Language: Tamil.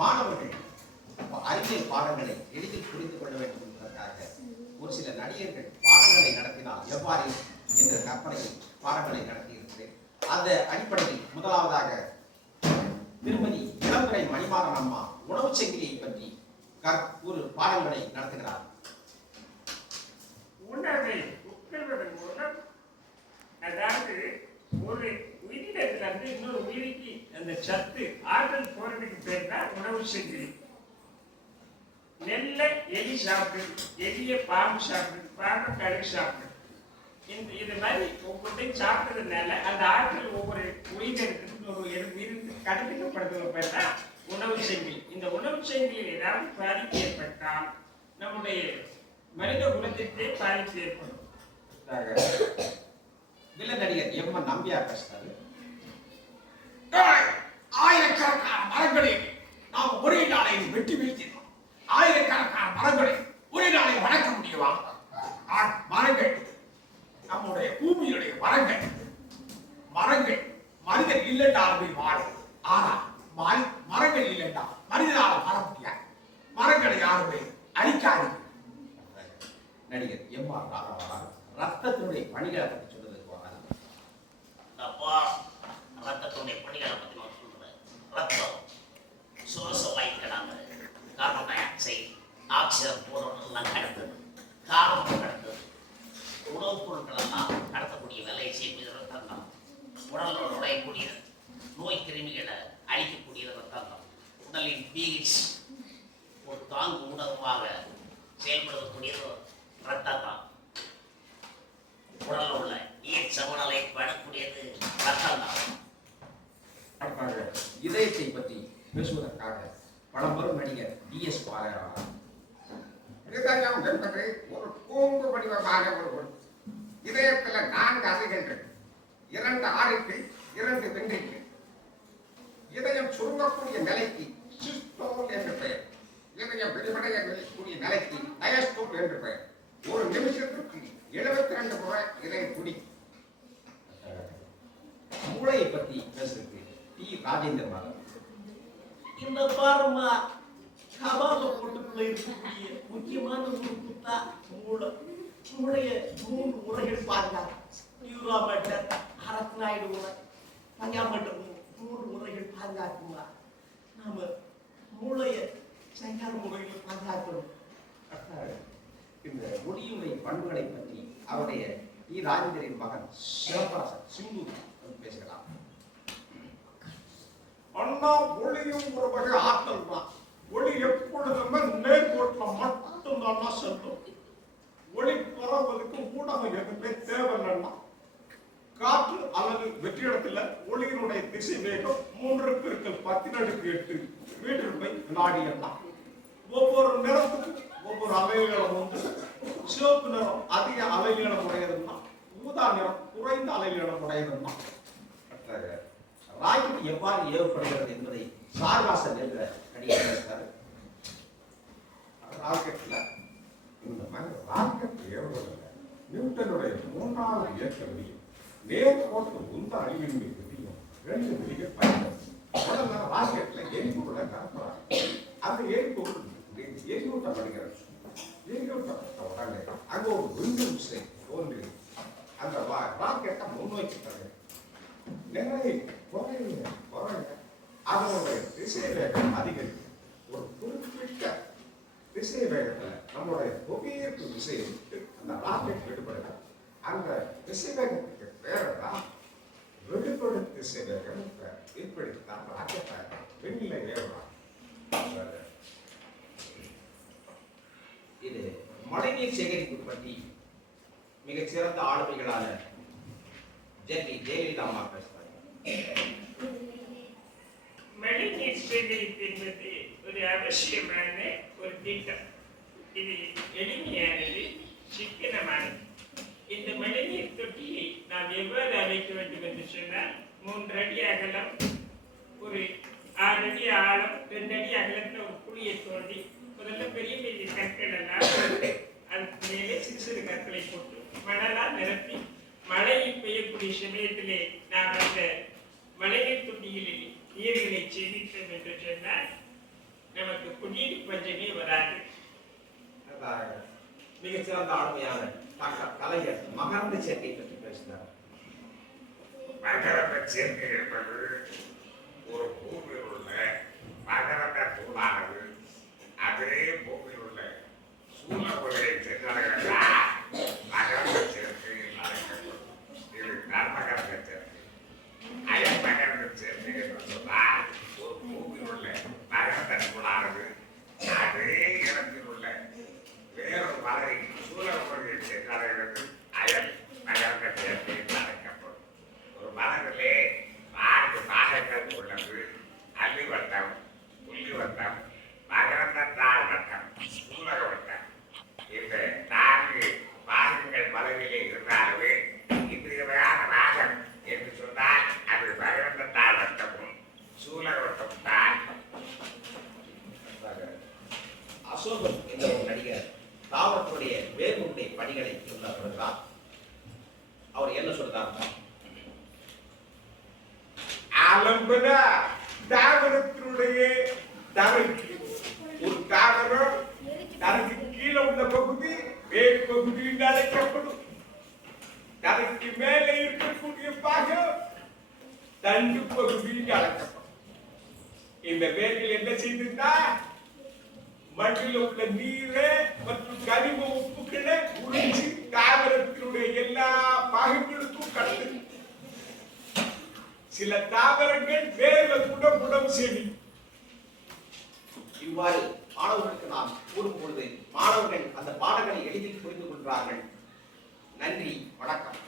மாணவர்கள் அறிவியல் பாடங்களை எளிதில் புரிந்து கொள்ள வேண்டும் என்பதற்காக ஒரு சில நடிகர்கள் பாடங்களை நடத்தினால் எவ்வாறு என்ற கற்பனையில் பாடங்களை நடத்தியிருக்கிறேன். அந்த அடிப்படையில் முதலாவதாக திருமதி இளம்பரை மணிமாறன் அம்மா உணவு சங்கிலியை பற்றி ஒரு பாடங்களை நடத்துகிறார். உணவை உட்கொள்வதன் மூலம், அதாவது ஒரு உயிரினத்திலிருந்து இன்னொரு உயிரிக்கு அந்த சத்து ஆற்றல் போறதுக்கு பேர் தான் உணவு சங்கிலி. நெல்லை எலி சாப்பிடுது, எலிய பாம்பு சாப்பிடுது, பாம்பு கழுகு சாப்பிடுது. இது மாதிரி ஒவ்வொன்றையும் சாப்பிட்டதுனால அந்த ஆற்றல் ஒவ்வொரு உயிரினத்துக்கு ஒரு இருந்து கடைபிடிக்கப்படுறது பேர் தான் உணவு சங்கிலி. இந்த உணவு சங்கிலியில் ஏதாவது பாதிப்பு ஏற்பட்டால் நம்முடைய மனித குலத்திற்கே பாதிப்பு ஏற்படும். வில்ல நடிகர் எம்.என். நம்பியார் பேசுறாரு. ஆயிரக்கணக்கான மரங்களை நாம் ஒரே நாளையில் வெட்டி வீழ்த்தினோம். ஆயிரக்கணக்கான மரங்களை ஒரே நாளையில் வளர்க்க முடியுமா? மரங்கள் நம்முடைய பூமியுடைய மரங்கள் மனிதன் இல்லைண்டாலுமே வாழும். ஆனா மரங்கள் இல்லைண்டா மனிதனால வாழ முடியாது. மரங்களை யாருமே அழிக்காது. நடிகர் எம்.ஆர். ராகவா ரத்தத்தினுடைய பணிகளை பற்றி சொல்றதுக்கு வராங்க. ரத்தத்தினுடைய பணிகளை பற்றி நான் சொல்றேன். ரத்தம் சுவாச வாய்க்கலாங்க, கார்பன் டை ஆக்சைடு, ஆக்சிஜன் போன்றவற்றெல்லாம் கடத்துது, காரணம் கடத்துது. உணவுப் பொருட்கள் எல்லாம் கடத்தக்கூடிய வேலையை செய்வது ரத்தம் தான். உடலில் நுழையக்கூடிய நோய் கிருமிகளை அழிக்கக்கூடியது ரத்தம் தான். உடலின் pH ஒரு தாங்கு ஊடகமாக செயல்படுத்தக்கூடியது ரத்தம் தான். உடலில் உள்ள நீர் சமநிலை படக்கூடியது ரத்தம் தான். இதயத்தை பற்றி பேசுவதற்காக பழம்பெரும் நடிகர் டி.எஸ். பாலையார். இதயம் என்பது ஒரு கூம்பு வடிவமான ஒரு இதயத்துல 4 அறைகள் இருக்கு. 2 ஆறுகள், 2 வெண்டைகள். இதயம் சுருங்கக்கூடிய நிலைக்கு சிஸ்டோல் என்று பெயர். இதயம் விரிவடையக்கூடிய நிலைக்கு டயஸ்டோல் என்று பெயர். ஒரு நிமிஷத்துக்கு 72 முறை இதயம் துடிக்கும். மூளையை பற்றி பேசுறதுக்கு டி. ராஜேந்திர மாதவன். இந்த பாருமா கபால போட்டுக்குள்ள இருக்கக்கூடிய முக்கியமான உறுப்பு தான் மூளை. மூளைய 3 முறைகள் பாருங்க. யூராமேட்டர், அரத்னாய்டு முறை, பஞ்சாமேட்டர் 3 முறைகள் பாதுகாக்குமா. நாம மூளைய சரியான முறையில் பாதுகாக்கணும். இந்த ஒளியுடைய பண்புகளை பற்றி அவருடைய டி. ராஜேந்திரின் மகன் சிவபிரசாத் சிந்து பேசுகிறார். அண்ணா, ஒளியும் ஒரு வகை ஆற்றல் தான். ஒளி எப்பொழுதுமே நேர்கோட்டில் மட்டும்தான் செல்லும். ஒளி பரவுவதற்கு ஊடகம் எதுவுமே தேவையில்லைன்னா காற்று அல்லது வெற்றிடத்துல ஒளியினுடைய திசை வேகம் 3×10⁸ மீட்டர் பை வினாடி எல்லாம். ஒவ்வொரு நிறத்துக்கும் ஒவ்வொரு அலைநீளம் உண்டு. சிவப்பு நிறம் அதிக அலைநீளம் உடையதுன்னா, ஊதா நிறம் குறைந்த அலைநீளம் உடையதுன்னா. ராக்கெட் எவ்வாறு ஏவப்படுகிறது என்பதை சார்வாசன் என்ற நடிகர் பேசுகிறார். ராக்கெட்ல இந்த மாதிரி ராக்கெட் ஏவுவதில்லை. நியூட்டனுடைய 3வது இயக்க விதியும் நேர்கோட்டு உந்த அழிவின் விதியும் 2 விதிகள் பயன்படுது. முதல்ல ராக்கெட்ல எரிபொருளை கலப்புறாங்க. அந்த எரிபொருள் எரியூட்டப்படுகிறது. எரியூட்டப்பட்ட உடனே அங்க ஒரு விண்டு விசை தோன்றி அந்த ராக்கெட்டை முன்னோக்கி தருகிறது. நிறைய குறைய அதனுடைய திசை வேகம் அதிகரிக்கும். ஒரு குறிப்பிட்ட திசை வேகத்துல நம்மளுடைய புவியீர்ப்பு விசையை அந்த ராக்கெட் விடுபடுது. அந்த திசை வேகத்துக்கு பேரதான் வெளிப்படு திசை வேகம். இப்படித்தான் ராக்கெட்டை விண்ணில ஏறலாம். இது மழைநீர் சேகரிப்பு பற்றி மிகச்சிறந்த ஆளுமைகளான ஜெயலலிதா அம்மா பேசுறாங்க. மழைநீர் சேகரிப்பு என்பது ஒரு அவசியமான ஒரு திட்டம். இது எளிமையானது, சிக்கனமானது. இந்த மழைநீர் தொட்டியை நாம் எவ்வாறு அமைக்க வேண்டும் என்று சொன்னால், 3 அடி அகலம், ஒரு 6 அடி ஆழம், 2 அடி அகலத்தில் ஒரு குழியை தோண்டி முதல்ல பெரிய பெரிய கற்கள் எல்லாம் அதுக்கு மேலே சிறு சிறு கற்களை போட்டு மணலால் நிரப்பி மழை பெய்யக்கூடிய சமயத்திலே நாம் அந்த மழைநீர் தொட்டியில் நீர்களை சேமித்தோம் என்று சொன்னால் நமக்கு குடிநீர் பஞ்சமே வராது. மிகச்சிறந்த ஆளுமையான டாக்டர் கலைஞர் மகரந்த சேர்க்கை பற்றி பேசினார். மகரந்த சேர்க்கை என்பது ஒரு பூமியில் உள்ள மகரந்த தூளானது அதே பூமியில் உள்ள சூழல்களை சென்றடைகிறதா மகரந்த சேர்க்கை என்று அழைக்கப்படும். இது நன்மகரந்த சேர்க்கை. அயல் மகரந்த சேர்க்கை என்று சொன்னால் ஒரு பூமியில் உள்ள மகரந்த தூளானது அதே இடத்தில் உள்ள வேறொரு மலரின் சூழல் முறையை சென்றடைகிறது. அயல் மகரந்த சேர்க்கை என்று அழைக்கப்படும். ஒரு மலரிலே 4 பாகங்கள் உள்ளது. அல்லி வட்டம், புள்ளி வட்டம், மகரந்த தாழ் வட்டம், சூலக வட்டம். இந்த 4 பாகங்கள் மலரிலே இருந்தாலுமே இன்றியமையான பாகம் என்று சொன்னால் அது மகரந்த தாழ் வட்டமும் சூலக வட்டமும் தான். அசோகன் என்ற ஒரு நடிகர் தாவரத்துடைய வேர்களுடைய பணிகளை சொல்லுகிறார். அவர் என்ன சொல்றார்? ஆலம்பன தாவரத்தினுடைய தரைக்கு ஒரு தாவரம் தரைக்கு கீழே உள்ள பகுதி வேர் பகுதி என்று அழைக்கப்படும். தரைக்கு மேலே இருக்கக்கூடிய பாகம் தண்டு பகுதி என்று அழைக்கப்படும். இந்த வேர்கள் என்ன செய்திருந்தா மண்ணில் உள்ள நீரை மற்றும் கனிம உப்புக்களை உறிஞ்சி தாவரத்தினுடைய எல்லா பாகங்களுக்கும் கடந்து சில தாவரங்கள் வேர்ல குடம் செவி. இவ்வாறு மாணவர்களுக்கு நாம் கூறும் பொழுது மாணவர்கள் அந்த பாடங்களை எளிதில் புரிந்து கொள்கிறார்கள். நன்றி, வணக்கம்.